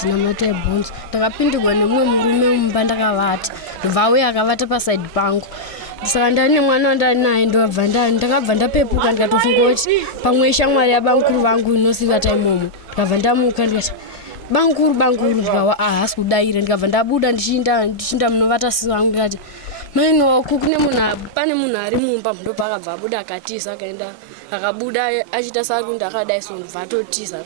Zinamata bones. Takapindirwa nemumwe murume mumba ndakavata. Ndobva akavata paside pangu. Saka ndane mwana wandanaye ndakabva ndapepuka ndikatofunga kuti pamwe shamwari yabankuru vangu inosivata imomo. Ndikabva ndamuka ndikati bankuru ndikawa hasi kudaira ndikabva ndabuda ndichinda munovata sisi vangu ndikati maino kune pane munhu ari mumba ndobva akabva abuda akatiza akaenda akabuda achita sari ndakadai so ndobva atotiza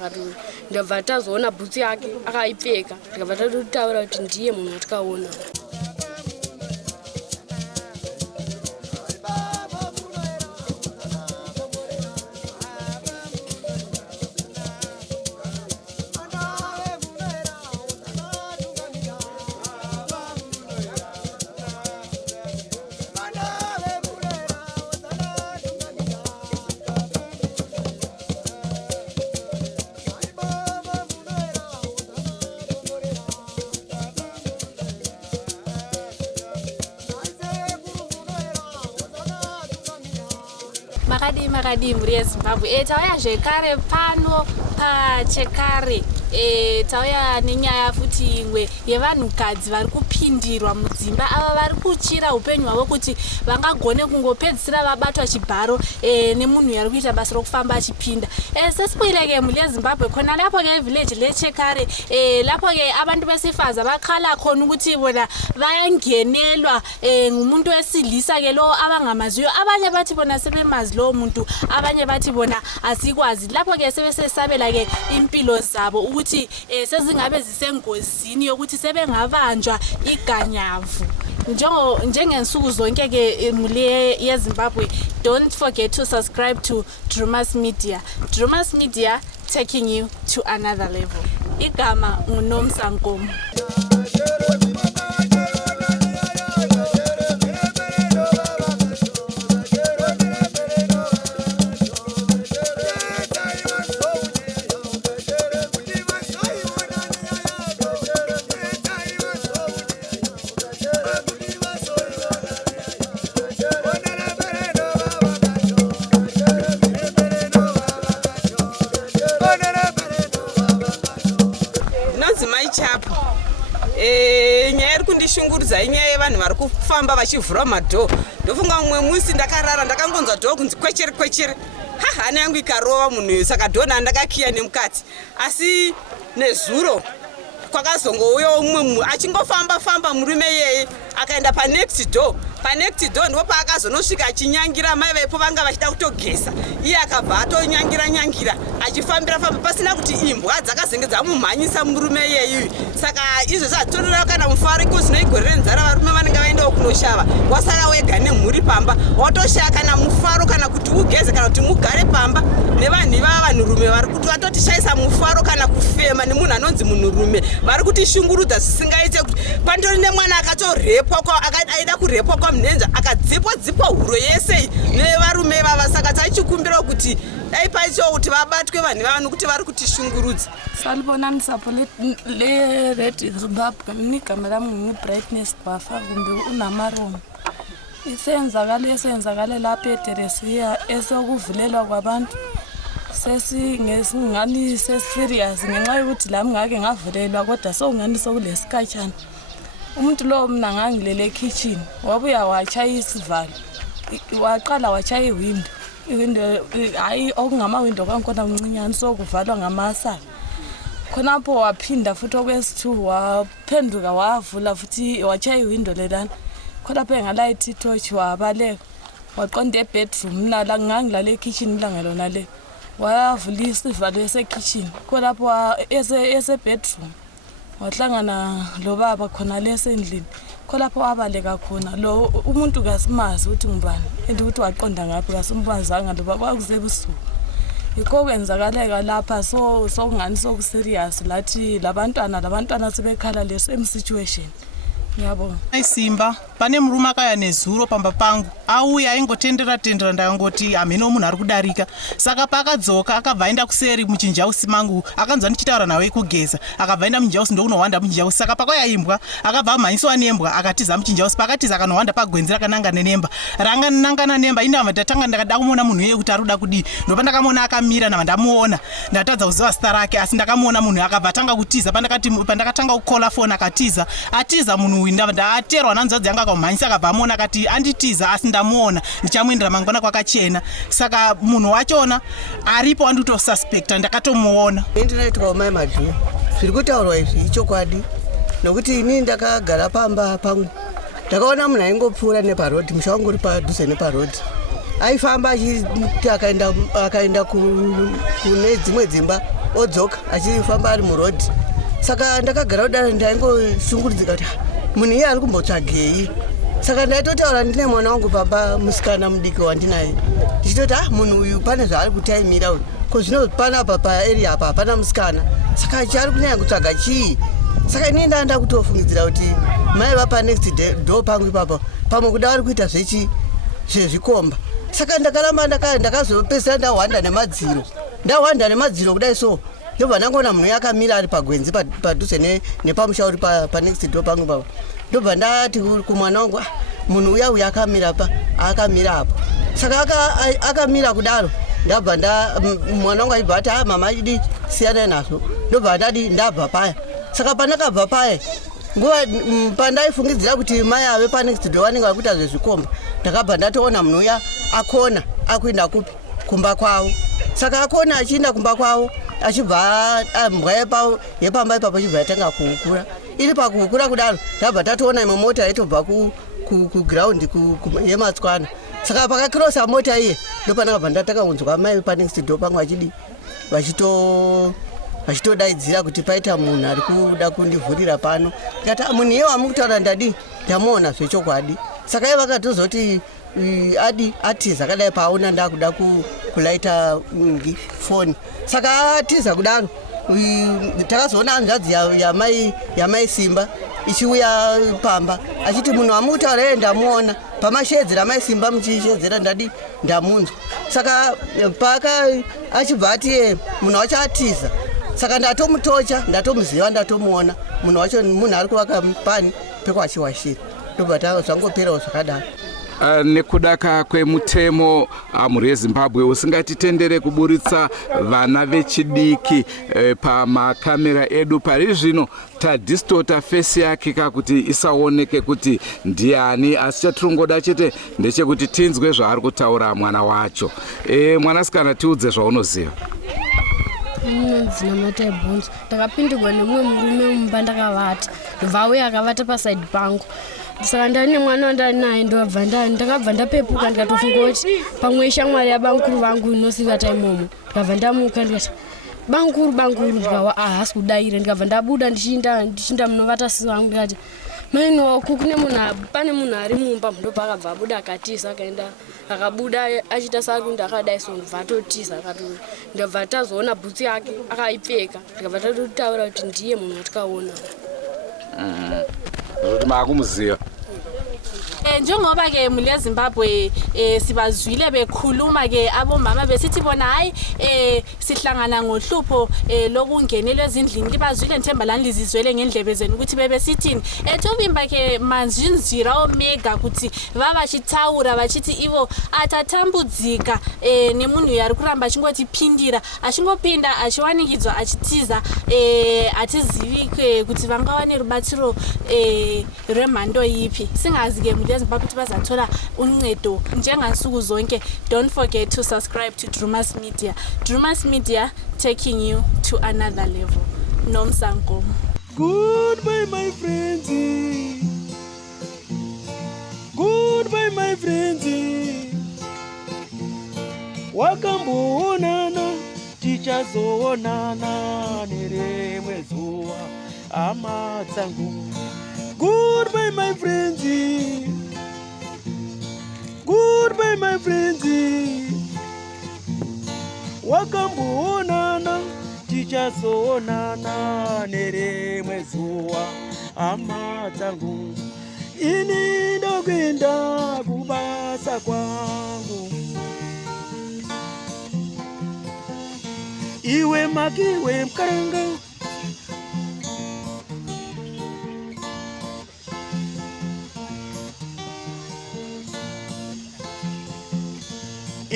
ndabva tazoona bhutsu yake akaipfeka ndikabva tatotaura kuti ndiye munhu watikaona. Makadi muri yeZimbabwe. Tauya zvekare pano paChekare. Tauya nenyaya futi imwe yevanhukadzi vari kupindirwa mudzimba ava vari kuchira upenyu hwavo kuti vangagone kungopedzisira vabatwa chibharo nemunhu ari kuita basa rokufamba achipinda. Sesibuyileke muri yeZimbabwe khona lapho ke village leChekare lapho ke abantu besifaza bakhala khona ukuthi bona bayangenelwa ngumuntu wesilisa ke lo abangamaziyo. Abanye bathi bona sebemazi lo muntu, abanye bathi bona asikwazi. Lapho ke sebesesabela ke impilo zabo ukuthi sezingabe zisengozini yokuthi sebengabanjwa iganyavu. Njengensuku zonke ke muri yeZimbabwe, don't forget to subscribe to Drumas Media. Drumas Media, taking you to another level. Igama nguNomsankomo. Nyaya iri kundishungurudza inyaya yevanhu vari kufamba vachivhura madhoo. Ndofunga mumwe musi ndakarara ndakangonzwa dhoo kunzi kwechere. Hana yangu ikarova munhu uyu, saka dhoo ndakakiya nemukati. Asi nezuro kwakazongouyawo mumwe munhu achingofamba murume iyeye akaenda panext door ndipo paakazonosvika achinyangira mai vaipo vanga vachida kutogesa. Iye akabva atonyangira achifambira pasina kuti imbwa dzakazenge dzamumhanyisa murume iyeyu. Saka izvozvo hatorera kana mufaro iko zvinoigorere nzara varume vanenge vaendawo kunoshava. Wasara wega nemhuri pamba, watoshaya kana mufaro kana kuti ugeze kana kuti mugare pamba nevanhu ivava vanhurume vari kuti vatotishayisa mufaro kana kufema nemunhu anonzi munhurume. Vari kutishungurudza zvisingaite kuti pandori nemwana akatorepwa aida kurepwa kwamunhenza akadzipwa huro yese nevarume vava. Saka taichikumbira kuti dai paicho kuti vabatwe vanhu vava nokuti vari kutishungurudza. Salibonani sapo le Red Zimbabwe igama lami ngu-Brightness Bafa kumbe uNamaromo. Isenzakale lapha eTeresiya esokuvulelwa kwabantu sesingani seserious ngenxa yokuthi lami ngake ngavulelwa kodwa sokungani sokulesikhatshana. Umuntu lo mina ngangilele ekitchen wabuya wachaya isivalo, waqala wachaya iwindow hayi okungama-window kankona kuncinyane sokuvalwa ngamasala. Khonapho waphinda futhi okwesi-2 waphenduka wavula futhi wachaya iwindow lelana. Khonapho engalayithi ithorch wabaleka waqonda ebedroom. Mina la ngangilale ekitchen ilanga lona le wavula isivalo esekitchen. Khonapho esebedroom wahlangana lo baba khona lesendlini. Khonapho wabaleka khona lo umuntu kasimazi ukuthi ngubani ukuthi waqonda ngaphi kasimbazanga lo baba kwakusebusuku. Yikho kwenzakaleka lapha sokungani sokuserious lathi labantwana sebekhala le same situation. Ngiyabonga. Simba pane murume akauya nezuro pamba pangu auya aingotendera ndakangoti hamene munhu ari kudarika saka paakadzoka akabva aenda kuseri muchinjausi mangu akanzwa ndichitaura nawe kugeza akabva aenda muchinjausi ndokunohwanda muchinjausi saka pakauya imbwa akabva amhanyiswa nembwa akatiza muchinjausi pakatiza akanohwanda pagwenzi rakananga nenemba ranganangana nemba indabva ndatanga ndakada kumuona munhu iye kuti ari kuda kudii ndopa ndakamuona akamira nabva ndamuona ndatadza kuziva zita rake asi ndakamuona munhu akabva atanga kutiza pandakatanga kukola foni akatiza atiza munhu uyu ndabva ndaaterwa nanzvadzi yanga akamhanyisa akabva amuona akati anditiza asi ndamuona ndichamuendera mangwana kwakachena saka munhu wachona aripo anditosuspekta ndakatomuona. Ndinoitwa mai madhu zviri kutaurwa izvi ichokwadi nokuti ini ndakagara pamba pangu ndakaona munhu aingopfuura neparodhi musha wangu uri padhuze neparodhi aifamba achiti akaenda kune dzimwe dzimba odzoka achifamba ari murodhi saka ndakagara kudaro ndaingoshungurudzika kuti munhu iye ari kumbotsvagei saka ndaitotaura ndine mwana wangu pamba musikana mudiki wandinaye ndichitoti munhu uyu pane zvaari kutaimira uyu ko zvino panapa paarea apa hapana musikana saka chaari kunyanya kutsvaga chii saka ini ndaenda kutofungidzira kuti mai vapa next door pangu ipapo pamwe kuda vari kuita zvezvikomba saka ndakaramba ndakazopesera ndahwanda nemadziro kudai so ndobva ndangoona munhu yakamira ari pagwenzi padhuze nepamusha uri panext door pangu ipapo ndobva ndati kumwana wangu munhu uya akamira apo saka akamira kudaro ndabva mwana wangu aibva ati mama achidi siyana nazvo ndobva ndati ndabva paya saka pandakabva paya nguva pandaifungidzira kuti mai ave panext door vanenge vari kuita zvezvikomba ndakabva ndatoona munhu uya akona akuenda kupi kumba kwavo saka akona achienda kumba kwavo achibva mbwa yepamba ipapo achibva yatanga kuhukura iri pakuhukura kudaro ndabva tatoona imwe mota yaitobva kugraundi yematswana saka pakakrosa mota iye ndopandakabva ndatanga kunzwa mai panext door pangu vachitodaidzira kuti paita munhu ari kuda kundivhurira pano ndikati munhu iye wamuri kutaura ndadi ndamuona zvechokwadi saka iye vakatozoti atiza kadai paaona ndakuda kulaita foni saka atiza kudaro takazoona hanzvadzi yamai Simba ichiuya pamba achiti munhu wamutaura iye ndamuona pamashedzera mai Simba muchishedzera ndadi ndamunzwa saka achibva ati munhu wacho atiza saka ndatomutocha ndatomuziva ndatomuona munhu wacho munhu ari kuvaka pani pekwachiwashira ndobva zvangoperawo zvakadaro. Nekudaka kwemutemo mhuri yeZimbabwe usingatitendere kuburitsa vana vechidiki pamakamera edu pari zvino tadistota fesi yake kuti isaoneke kuti ndiani asi chatirongoda chete ndechekuti tinzwe zvaari kutaura mwana wacho. Mwanasikana tiudze zvaunoziva. Ndina mataibhonzo ndakapindirwa nemumwe murume mumba ndakavata ndobva auya akavata pasaidi pangu saka ndani nemwana wandanaye ndakabva ndapepuka ndikatofunga kuti pamwe shamwari yabankuru vangu inosivata imomo ndikabva ndamuka ndikati bankuru ndikawa hasi kudaira ndikabva ndabuda ndichinda munovata sisi vangu ndikati mainoku pane munhu ari mumba ndobva akabva abuda akatiza akaenda akabuda achiita sarundi akadai so ndobva atotiza ndobva tazoona bhutsu yake akaipfeka ndikabva tatotaura kuti ndiye munhu watikaona. Kuti makumuziva. Njengoba ke muli eZimbabwe sibazwile bekhuluma ke abomama besithi bona hayi sihlangana ngohlupho lokungenelwa ezindlini libazwile nthemba lani lizizwele ngendlebe zenu ukuthi bebesithini Tobimba ke manzinzira omega kuti baba chitaura bachithi ivo atatambudzika nemunhu yari kuramba chingoti phindira achingopinda achiwanikidzwa achitiza atizivike kuti vangawane rubatsiro remhando yipi singazi ke muli eZimbabwe ukuthi bazathola uncedo njengansuku zonke. Don't forget to subscribe to Drumas Media. Drumas Media, taking you to another level. Nomsango. Goodbye my friends. Goodbye my friends. Wakamboonana tichazoonana nerimwe zuva hama dzangu. Goodbye my friends. Goodbye my friends. Wakamboonana tichazoonana nerimwe zuwa. Hama dzangu, ini ndokuenda kubasa kwangu. Iwe makiwe mkaranga,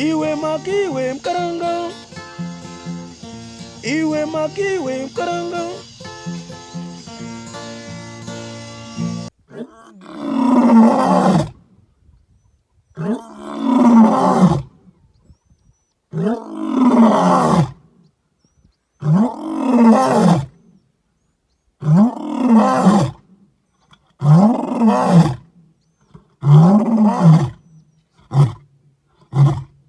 iwe makiwe mkaranga, iwe makiwe mkaranga.